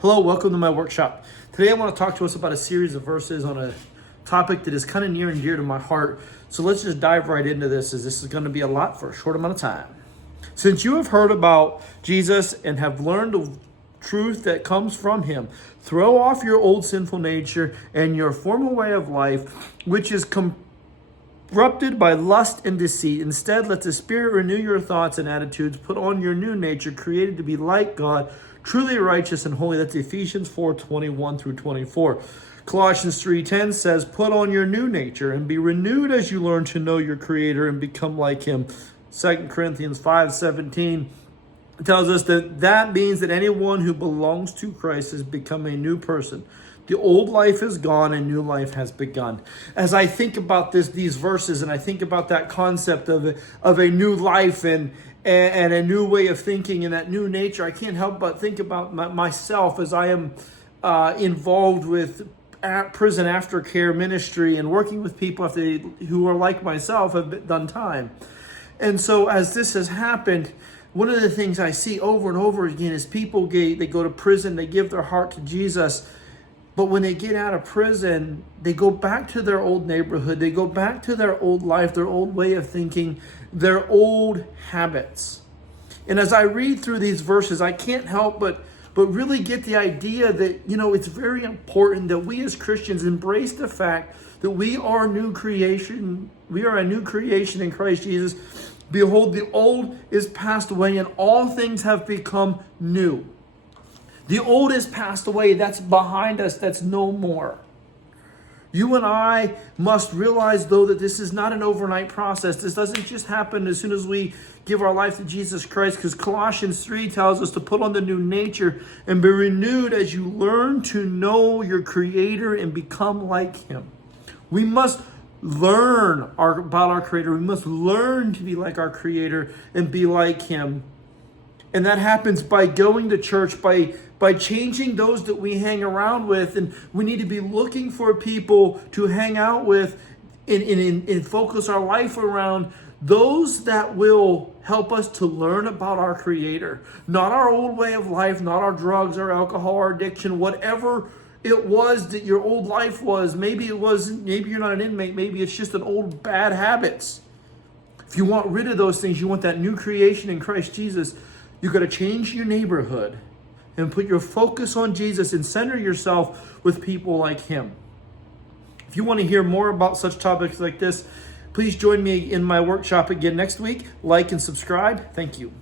Hello, welcome to my workshop. Today I want to talk to us about a series of verses on a topic that is kind of near and dear to my heart. So let's just dive right into this, as this is going to be a lot for a short amount of time. Since you have heard about Jesus and have learned the truth that comes from him, throw off your old sinful nature and your former way of life, which is corrupted by lust and deceit. Instead, let the Spirit renew your thoughts and attitudes. Put on your new nature, created to be like God, truly righteous and holy. That's Ephesians 4:21 through 24. Colossians 3:10 says, put on your new nature and be renewed as you learn to know your Creator and become like him. 2 Corinthians 5:17 tells us that means that anyone who belongs to Christ has become a new person. The old life is gone and new life has begun. As I think about these verses, and I think about that concept of a new life and a new way of thinking and that new nature, I can't help but think about myself as I am involved with prison aftercare ministry and working with people who are like myself, have done time. And so as this has happened, one of the things I see over and over again is people they go to prison, they give their heart to Jesus, but when they get out of prison, they go back to their old neighborhood, they go back to their old life, their old way of thinking, their old habits. And as I read through these verses, I can't help but really get the idea that, it's very important that we as Christians embrace the fact that we are new creation. We are a new creation in Christ Jesus. Behold, the old is passed away and all things have become new. The old is passed away. That's behind us. That's no more. You and I must realize, though, that this is not an overnight process. This doesn't just happen as soon as we give our life to Jesus Christ, because Colossians 3 tells us to put on the new nature and be renewed as you learn to know your Creator and become like him. We must learn about our Creator. We must learn to be like our Creator and be like him. And that happens by going to church, by changing those that we hang around with. And we need to be looking for people to hang out with and focus our life around those that will help us to learn about our Creator. Not our old way of life, not our drugs, our alcohol, our addiction, whatever it was that your old life was. Maybe you're not an inmate, maybe it's just an old bad habits. If you want rid of those things, you want that new creation in Christ Jesus, you got to change your neighborhood and put your focus on Jesus and center yourself with people like him. If you want to hear more about such topics like this, please join me in my workshop again next week. Like and subscribe. Thank you.